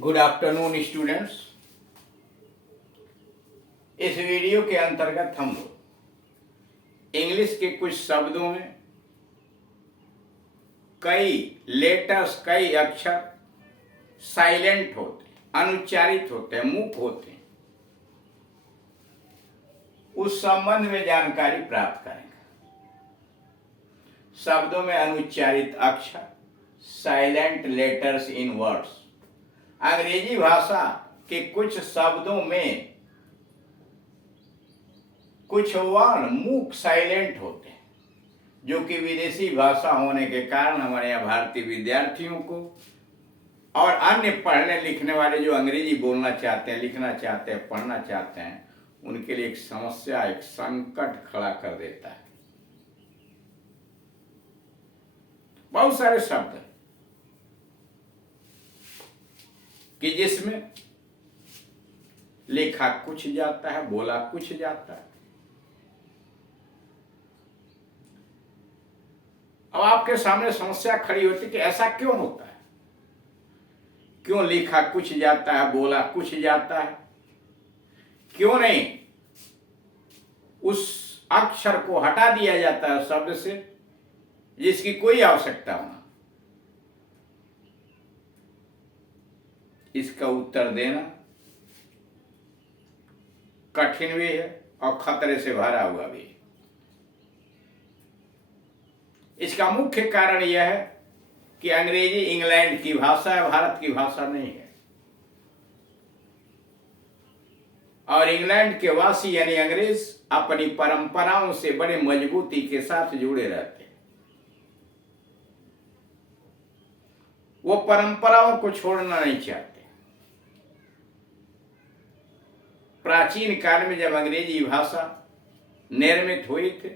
Good afternoon students. इस video के अंतर्गत हम लोग इंग्लिश के कुछ शब्दों में कई लेटर्स, कई अक्षर साइलेंट होते हैं, अनुच्चारित होते हैं, मूक होते हैं, उस संबंध में जानकारी प्राप्त करेंगे। शब्दों में अनुच्चारित अक्षर, साइलेंट लेटर्स इन वर्ड्स। अंग्रेजी भाषा के कुछ शब्दों में कुछ वर्ण मूक, साइलेंट होते हैं, जो कि विदेशी भाषा होने के कारण हमारे यहाँ भारतीय विद्यार्थियों को और अन्य पढ़ने लिखने वाले जो अंग्रेजी बोलना चाहते हैं, लिखना चाहते हैं, पढ़ना चाहते हैं, उनके लिए एक समस्या, एक संकट खड़ा कर देता है। बहुत सारे शब्द हैं कि जिसमें लिखा कुछ जाता है, बोला कुछ जाता है। अब आपके सामने समस्या खड़ी होती है कि ऐसा क्यों होता है, क्यों लिखा कुछ जाता है, बोला कुछ जाता है, क्यों नहीं उस अक्षर को हटा दिया जाता है शब्द से जिसकी कोई आवश्यकता हो। इसका उत्तर देना कठिन भी है और खतरे से भरा हुआ भी है। इसका मुख्य कारण यह है कि अंग्रेजी इंग्लैंड की भाषा है, भारत की भाषा नहीं है। और इंग्लैंड के वासी यानी अंग्रेज अपनी परंपराओं से बड़े मजबूती के साथ जुड़े रहते हैं। वो परंपराओं को छोड़ना नहीं चाहते। प्राचीन काल में जब अंग्रेजी भाषा निर्मित हुई थी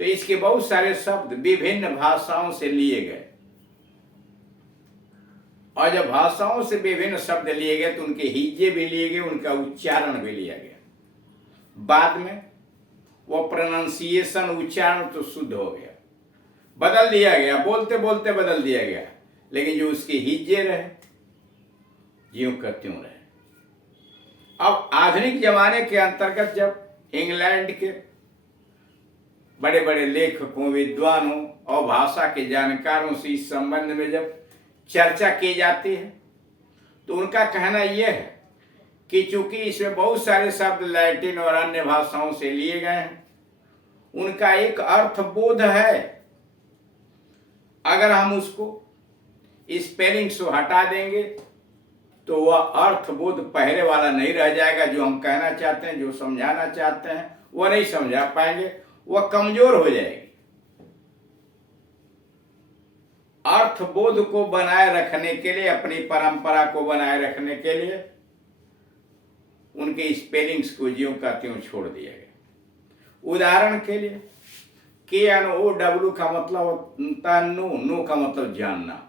तो इसके बहुत सारे शब्द विभिन्न भाषाओं से लिए गए, और जब भाषाओं से विभिन्न शब्द लिए गए तो उनके हिज्जे भी लिए गए, उनका उच्चारण भी लिया गया। बाद में वो प्रोनाउंसिएशन, उच्चारण तो शुद्ध हो गया, बदल दिया गया, बोलते बोलते बदल दिया गया, लेकिन जो उसके हिज्जे रहे ज्यों का त्यों रहे। अब आधुनिक जमाने के अंतर्गत जब इंग्लैंड के बड़े बड़े लेखकों, विद्वानों और भाषा के जानकारों से इस संबंध में जब चर्चा की जाती है तो उनका कहना यह है कि चूंकि इसमें बहुत सारे शब्द लैटिन और अन्य भाषाओं से लिए गए हैं, उनका एक अर्थबोध है। अगर हम उसको स्पेलिंग से हटा देंगे तो वह अर्थबोध पहले वाला नहीं रह जाएगा। जो हम कहना चाहते हैं, जो समझाना चाहते हैं, वह नहीं समझा पाएंगे, वह कमजोर हो जाएगी। अर्थबोध को बनाए रखने के लिए, अपनी परंपरा को बनाए रखने के लिए उनके स्पेलिंग्स को ज्यों का त्यों छोड़ दिया गया। उदाहरण के लिए KNOW का मतलब होता है नो, नो का मतलब जानना,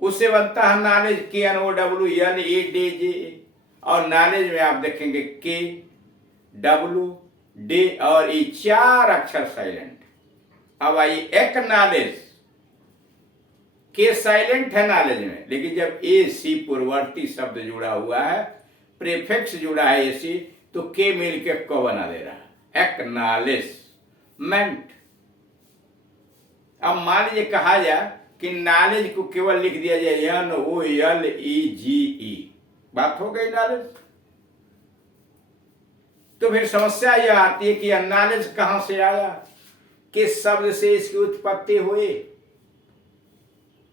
उससे बनता है नॉलेज, KNOWLEDJ। और नॉलेज में आप देखेंगे KWD और ये चार अक्षर साइलेंट। अब आइए एक नॉलेज, के साइलेंट है नॉलेज में, लेकिन जब AC पूर्ववर्ती शब्द जुड़ा हुआ है, प्रीफिक्स जुड़ा है AC, तो के मिल के क बना दे रहा है, एक्नॉलेजमेंट। अब मान लीजिए कहा जाए कि नॉलेज को केवल लिख दिया जाए NOLEGE, बात हो गई नॉलेज। तो फिर समस्या यह आती है कि यह नॉलेज कहां से आया, किस शब्द से इसकी उत्पत्ति हुई,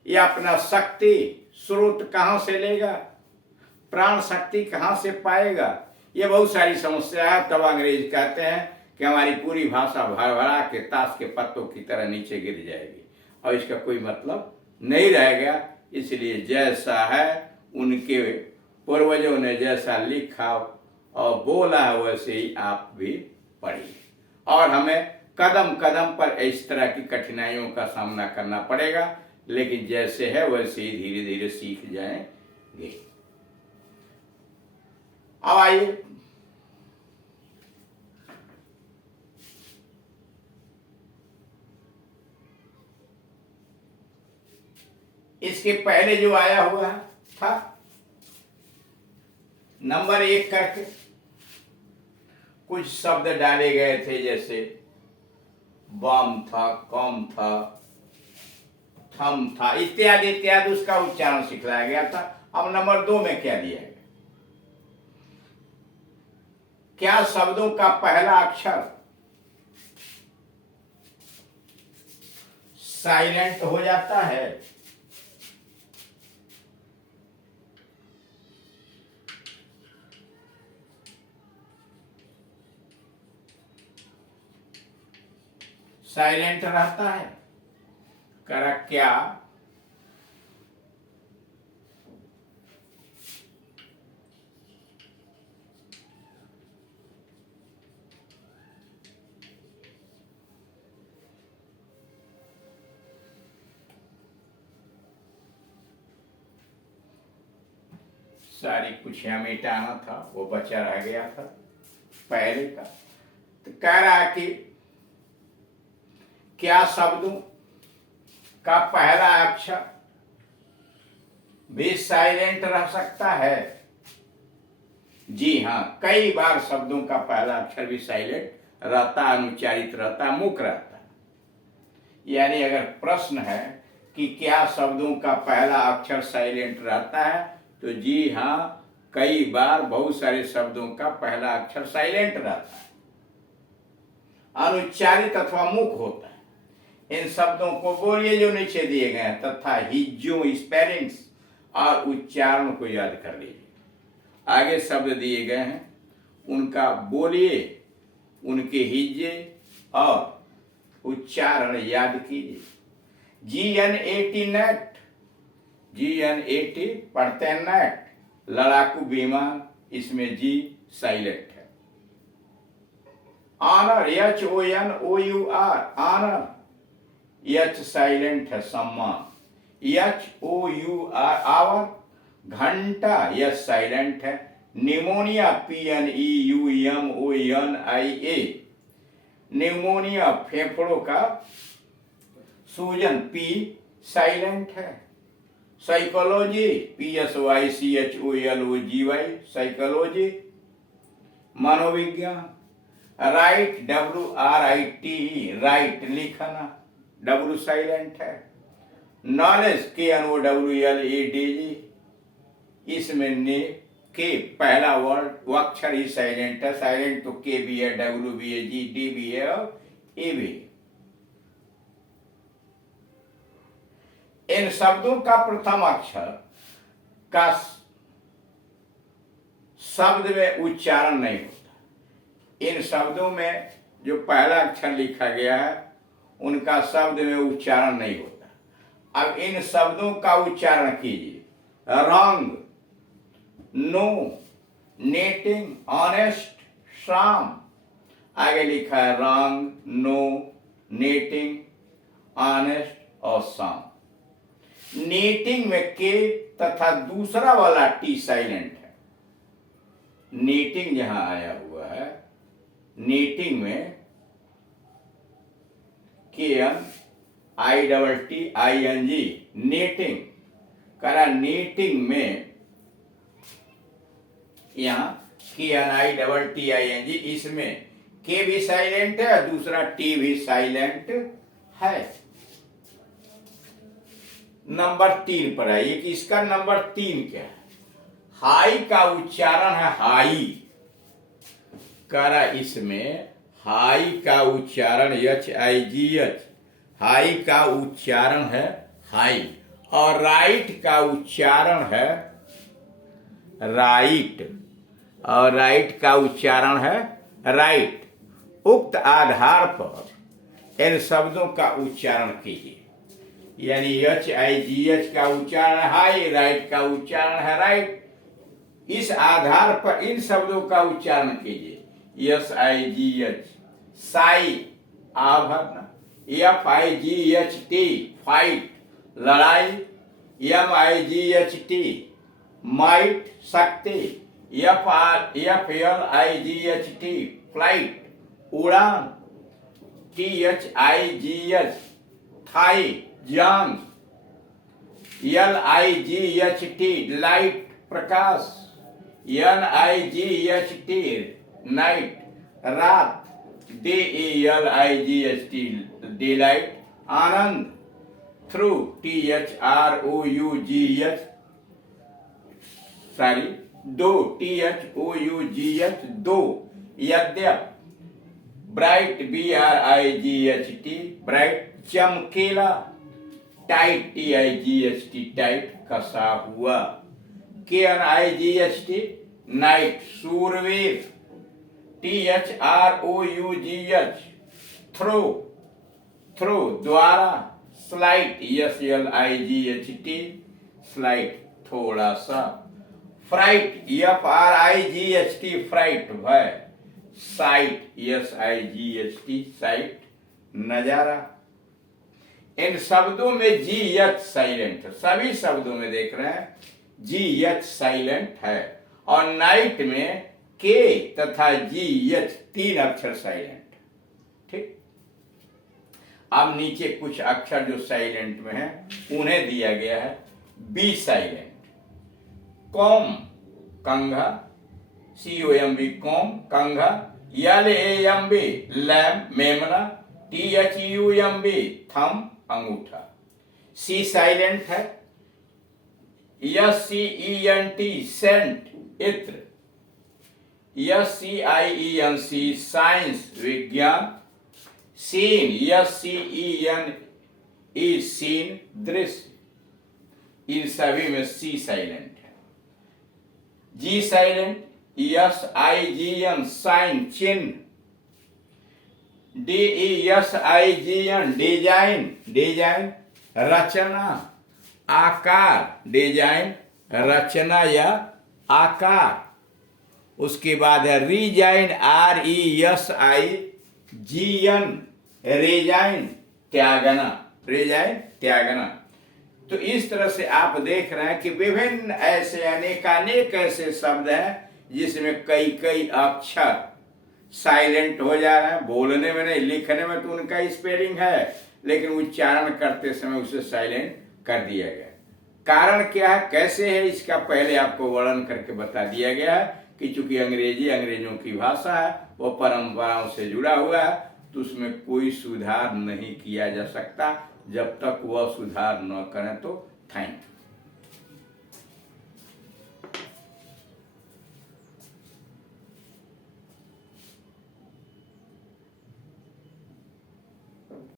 यह अपना शक्ति स्रोत कहां से लेगा, प्राण शक्ति कहां से पाएगा। यह बहुत सारी समस्या है। तब अंग्रेज कहते हैं कि हमारी पूरी भाषा भर भरा के ताश के पत्तों की तरह नीचे गिर जाएगी और इसका कोई मतलब नहीं रहेगा। इसलिए जैसा है उनके पूर्वजों ने जैसा लिखा और बोला है वैसे ही आप भी पढ़िए, और हमें कदम कदम पर इस तरह की कठिनाइयों का सामना करना पड़ेगा, लेकिन जैसे है वैसे ही धीरे धीरे सीख जाएंगे। अब आइए इसके पहले जो आया हुआ था नंबर 1 करके कुछ शब्द डाले गए थे, जैसे बम था, कम था, थम था, इत्यादि इत्यादि, उसका उच्चारण सिखलाया गया था। अब नंबर 2 में क्या दिया गया? क्या शब्दों का पहला अक्षर साइलेंट हो जाता है? साइलेंट रहता है? करा क्या सारी कुछ मिटाना था, वो बचा रह गया था पहले का। तो कह रहा है कि क्या शब्दों का पहला अक्षर भी साइलेंट रह सकता है? जी हाँ, कई बार शब्दों का पहला अक्षर भी साइलेंट रहता, अनुच्चारित रहता, मुख रहता। यानी अगर प्रश्न है कि क्या शब्दों का पहला अक्षर साइलेंट रहता है, तो जी हाँ, कई बार बहुत सारे शब्दों का पहला अक्षर साइलेंट रहता है, अनुच्चारित अथवा मुख होता है। इन शब्दों को बोलिए जो नीचे दिए गए हैं, तथा हिज्जों, स्पेलिंग्स और उच्चारण को याद कर लीजिए। आगे शब्द दिए गए हैं, उनका बोलिए, उनके हिज्जे और उच्चारण याद कीजिए। GN80 नेट, GN80 पढ़ते हैं नेट, लड़ाकू विमान, इसमें जी साइलेंट है। Honour, HONOUR, honour, H silent है, सम्मान, HOUR, आवर, घंटा, यह साइलेंट है। निमोनिया, PNEUMONIA, निमोनिया, फेफड़ों का सूजन, P साइलेंट है। साइकोलॉजी, PSYCHOLOGY, साइकोलॉजी, मनोविज्ञान। राइट, WRITE, राइट, लिखना, W साइलेंट है। नॉलेज, KNOWLEDGE, इसमें ने के पहला वर्ड अक्षर ही साइलेंट है। साइलेंट तो के भी है, W भी है, D भी है और ए भी। इन शब्दों का प्रथम अक्षर का शब्द में उच्चारण नहीं होता। इन शब्दों में जो पहला अक्षर लिखा गया है, उनका शब्द में उच्चारण नहीं होता। अब इन शब्दों का उच्चारण कीजिए। रंग, नो, नेटिंग, ऑनेस्ट, शाम। आगे लिखा है रंग, नो, नेटिंग, ऑनेस्ट और शाम। नेटिंग में के तथा दूसरा वाला टी साइलेंट है। नेटिंग जहां आया हुआ है, नेटिंग में KNITTING, नेटिंग करा। नेटिंग में यहां KNITTING, इसमें के भी साइलेंट है और दूसरा टी भी साइलेंट है। नंबर 3 पर आइए कि इसका नंबर 3 क्या है? हाई का उच्चारण है हाई। करा इसमें हाई का उच्चारण HIGH, हाई का उच्चारण है हाई, और राइट का उच्चारण है राइट, और राइट का उच्चारण है राइट। उक्त आधार पर इन शब्दों का उच्चारण कीजिए। यानी HIGH का उच्चारण है हाई, राइट का उच्चारण है राइट। इस आधार पर इन शब्दों का उच्चारण कीजिए। SIGH, साई, आभरण। FIGHT, फाइट, लड़ाई। MIGHT, माइट, शक्ति। FLIGHT, फ्लाइट, उड़ान। THIGH, थाई, जांग। LIGHT लाइट प्रकाश, NIGHT नाइट रात, DELIGHT डे लाइट आनंद, through THROUGH sorry though THOUGH though, यद्यप ब्राइट BRIGHT ब्राइट चमकेला, टाइट TIGHT टाइट कसा हुआ, KNIGHT नाइट सूरवीर, THROUGH थ्रो थ्रो द्वारा, स्लाइट SLIGHT स्लाइट थोड़ा सा, फ्राइट FRIGHT फ्राइट भय, साइट SIGHT साइट नजारा। इन शब्दों में GH साइलेंट है, सभी शब्दों में देख रहे हैं GH साइलेंट है, और नाइट में K तथा GH तीन अक्षर साइलेंट। ठीक, अब नीचे कुछ अक्षर जो साइलेंट में है उन्हें दिया गया है B silent. Com कंघा, COMB com कंघा, LAMB lamp मेमना, THUMB थम अंगूठा। सी साइलेंट है, SCENT सेंट इत्र, SCIENC साइंस विज्ञान, सीन SCENE सीन दृश्य। इन सभी में सी साइलेंट है। जी साइलेंट, SIGN साइन चिन्ह, DESIGN डिजाइन डिजाइन, रचना आकार डिजाइन रचना या आकार। उसके बाद है रिजाइन RESIGN रिजाइन त्यागना, रिजाइन त्यागना। तो इस तरह से आप देख रहे हैं कि विभिन्न ऐसे अनेकानेक ऐसे शब्द हैं जिसमें कई कई अक्षर साइलेंट हो जा रहे हैं। बोलने में नहीं, लिखने में तो उनका स्पेलिंग है, लेकिन उच्चारण करते समय उसे साइलेंट कर दिया गया। कारण क्या है, कैसे है, इसका पहले आपको वर्णन करके बता दिया गया है कि चूंकि अंग्रेजी अंग्रेजों की भाषा है, वो परंपराओं से जुड़ा हुआ है, तो उसमें कोई सुधार नहीं किया जा सकता। जब तक वह सुधार न करें तो थैंक यू।